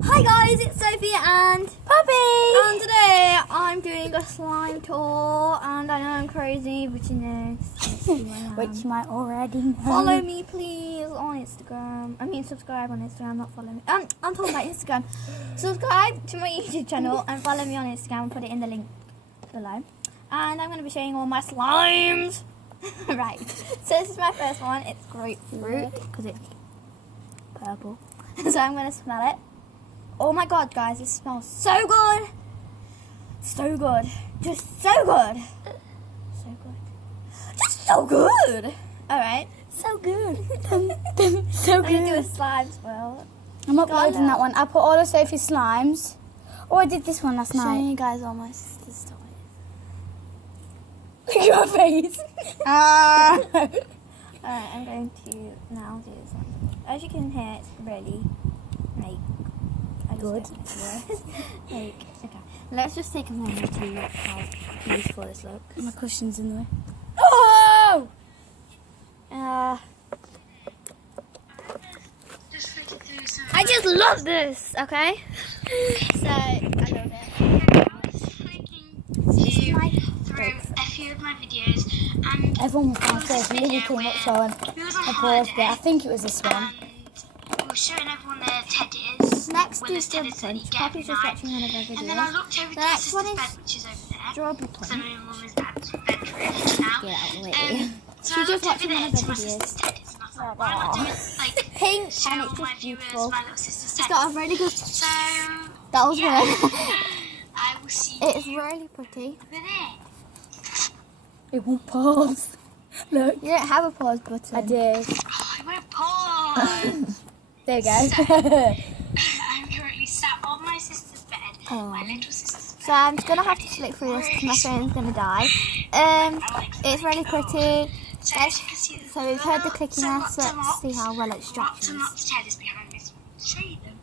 Hi guys, it's Sophie and Poppy! And today I'm doing a slime tour and I know I'm crazy, but you know, Which you might already know. follow me please on Instagram. I mean subscribe on Instagram, not follow me. I'm talking about Instagram. Subscribe to my YouTube channel and follow me on Instagram and put it in the link below. And I'm going to be showing all my slimes. Right, so this is my first one. It's grapefruit because it's purple. So I'm going to smell it. Oh my god, guys, this smells so good. So good. Just so good. So good. Just so good. Alright. So good. So I'm going to do a good. slime swirl. I'm uploading that one. I put all of Sophie's slimes. Oh, I did this one last Showing night. you guys all my sister's toys. Look at your face. Alright, I'm going to now do this one. As you can hear, it's really good. Okay. Let's just take a moment to look how beautiful this looks. My cushion's in the way. Oh! I just love this, okay? So, I love it. Through a few of my videos, and Everyone was downstairs really clean up, so I paused it. I think it was this one. and we were showing everyone their teddies. Next Well, is there's Strawberry teddies that you Punch. get Poppy's every just night. watching one of her videos. And then I looked over The to my next one sister's is bed, which is over there. Strawberry So Punch. my mum is at the bedroom now. Get out of the way. So She's I just looked over watching one there of to her my videos. sister's teddies, and I thought, why not do it like Pink, show and all it's my just viewers beautiful. my little sister's It's teddies? got a really good... So That was yeah, good. I will see It's you really pretty. over there. It won't pause. Look. You don't have a pause button. I did. Oh, I won't pause. There you go. I'm currently sat on my sister's bed, my little sister's bed. So I'm just gonna have to flick through this because my phone's gonna die. It's really pretty. So as you can see, there's So we've heard the clicking there, lots so and let's see lots, how well it lots stretches. and lots of teddies behind me. Show you them.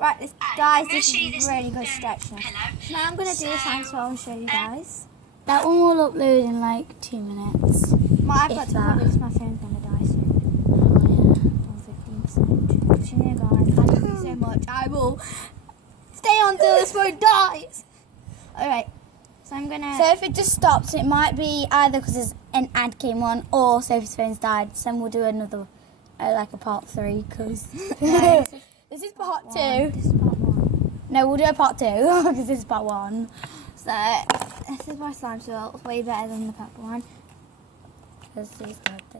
Right, this, I'm guys, gonna this show you is this, really good stretching. pillow. Now I'm gonna do a slime swirl and show you guys. That one will upload in like 2 minutes. Well, I've If got to that. put because my phone's gonna die soon. Oh, On 15%. So yeah, guys, I love you so much. I will stay on till this phone dies. Alright, so I'm gonna... So if it just stops, it might be either because there's an ad came on or Sophie's phone's died. So then we'll do another, like a part 3, because this is part 2. This is part 1. No, we'll do a part 2 because this is part 1. So, this is my slime swirl. It's way better than the purple one.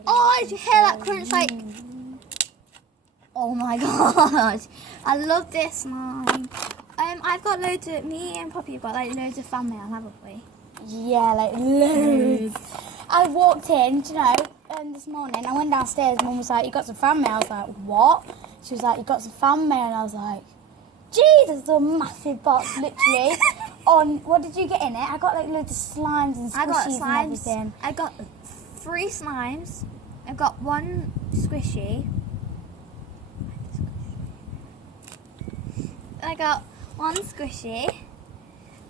Oh, did you hear that crunch? Like, oh my god, I love this slime. I've got loads of, me and Poppy have got like loads of fan mail, haven't we? Yeah, like loads. I walked in, do you know, this morning. I went downstairs. Mum was like, "You got some fan mail." I was like, "What?" She was like, "You got some fan mail," and I was like, "Jesus, a massive box, literally." On what did you get in it? I got like loads of slimes and I got squishies and slimes. everything. I got 3 slimes. I got 1 squishy. I got 1 squishy.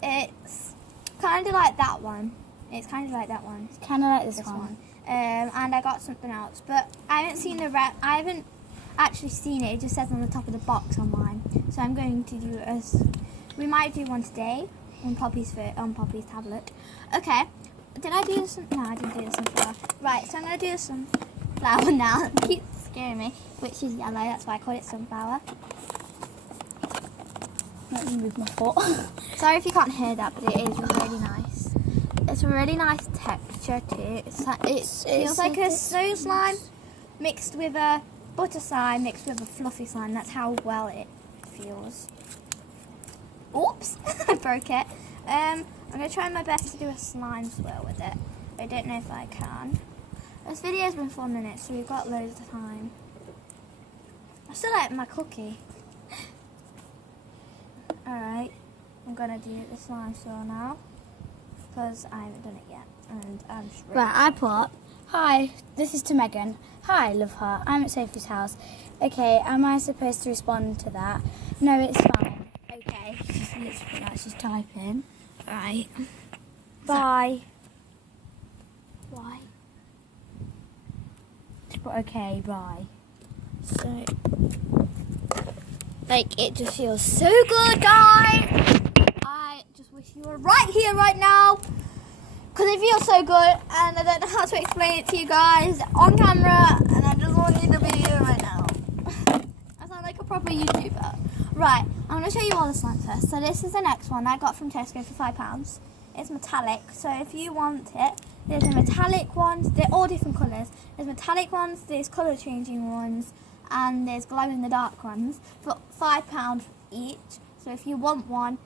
It's kind of like that one. It's kind of like that one. Kind of like this This one. one. And I got something else, but I haven't seen the I haven't actually seen it. It just says on the top of the box on mine. So I'm going to do we might do one today on Poppy's tablet. Okay. Did I do this? No, I didn't do the sunflower. Right, so I'm going to do the sunflower now. It keeps scaring me, which is yellow. That's why I call it sunflower. Let me move my foot. Sorry if you can't hear that, but it is really nice. It's a really nice texture too. It feels like a snow slime mixed with a butter slime mixed with a fluffy slime. That's how well it feels. Oops, I broke it. I'm going to try my best to do a slime swirl with it. I don't know if I can. This video's been 4 minutes, so we've got loads of time. I still like my cookie. Alright, I'm going to do the slime swirl now, because I haven't done it yet, and I'm just ready. Right, I put, "Hi, this is to Megan. Hi, love her. I'm at Sophie's house. Okay, am I supposed to respond to that? No, it's fine. Okay." She's literally like she's typing. Right. Bye. Why? Just put okay, bye. So, Like, it just feels so good, guys. I just wish you were right here, right now. Because it feels so good, and I don't know how to explain it to you guys on camera, and I just want you to be here right now. I sound like a proper YouTuber. Right, I'm going to show you all the slimes first. So this is the next one I got from Tesco for £5. It's metallic, so if you want it, there's the metallic ones. They're all different colours. There's metallic ones, there's colour changing ones, and there's glow in the dark ones for £5 each. So if you want one,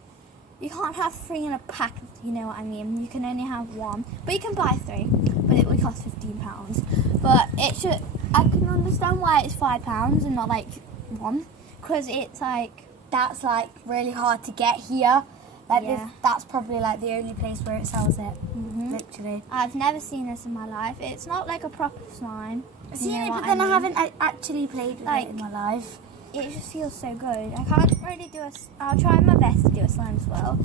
you can't have 3 in a pack, you know what I mean. You can only have 1, but you can buy 3, but it would cost £15. But it should, I can understand why it's £5 and not like 1, because it's like, That's like really hard to get here. Like Yeah. that's probably like the only place where it sells it. Literally. I've never seen this in my life. It's not like a proper slime. I've you seen know it, what but then I mean? haven't actually played with Like- it in my life. It just feels so good. I can't really do I'll try my best to do a slime swirl,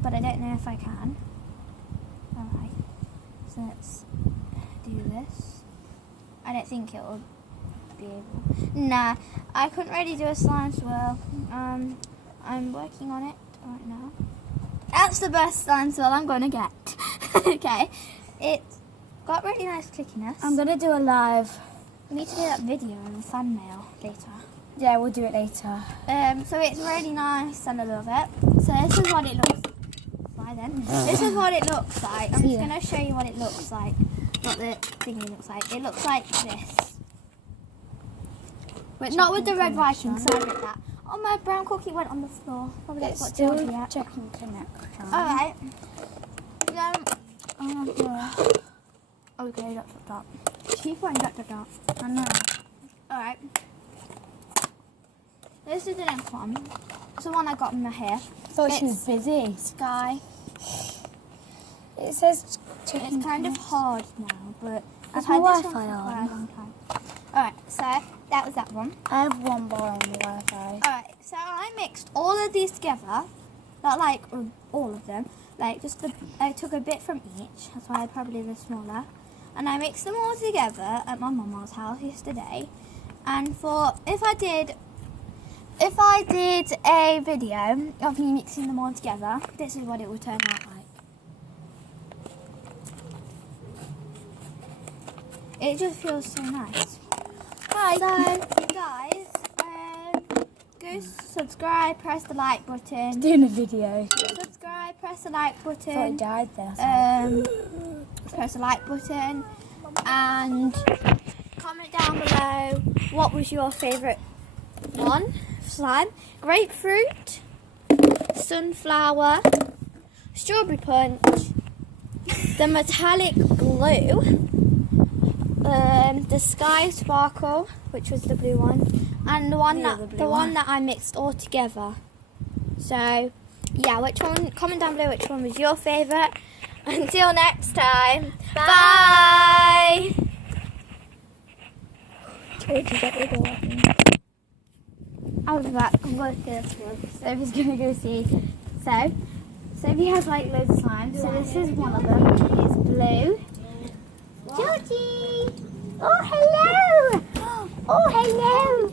but I don't know if I can. Alright, so let's do this. I don't think it will be able. Nah, I couldn't really do a slime swirl. I'm working on it right now. That's the best slime swirl I'm going to get. Okay, it's got really nice clickiness. I'm gonna do a live. We need to do that video and fan mail later. Yeah, we'll do it later. So it's really nice and I love it. So this is what it looks like then. This is what it looks like. I'm just Yeah. going to show you what it looks like. What the thingy looks like. It looks like this. But not with the red writing, because I read that. Oh, my brown cookie went on the floor. Probably It's got still dirty yet. checking connection. Alright. Okay, dot. Keep on dot. I know. Alright. This is the next one. It's the one I got in my hair. I thought she was busy. Sky. It says checking. It's kind of hard now, but I've Is had my this one for Wi-Fi quite on? a long time. Alright, so that was that one. I have one bar on the Wi-Fi. Alright, so I mixed all of these together. Not like all of them. Like I took a bit from each. That's why probably the smaller. And I mixed them all together at my mama's house yesterday. And if I did a video of me mixing them all together, this is what it would turn out like. It just feels so nice. So, guys, go subscribe, press the like button. Doing a video. Subscribe, press the like Thought it button. died there. Press the like button and comment down below what was your favourite one slime. Grapefruit, sunflower, strawberry punch, the metallic glue, the sky sparkle, which was the blue one, and the one that I mixed all together. So yeah, comment down below which one was your favourite. Until next time, bye. I'll be back. I'm going to this one. Sophie's going to go see. So, Sophie has like loads of slime. So this is one of them. It's blue. Georgie! Oh, hello! Oh, hello!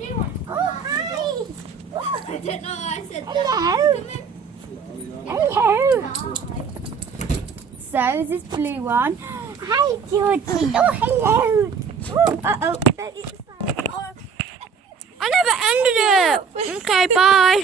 Oh, hi! I don't know why I said that. Hello! Hello! So this is blue one. Hi, Georgie! Oh, hello! Oh, uh-oh. I never ended it! Okay, bye.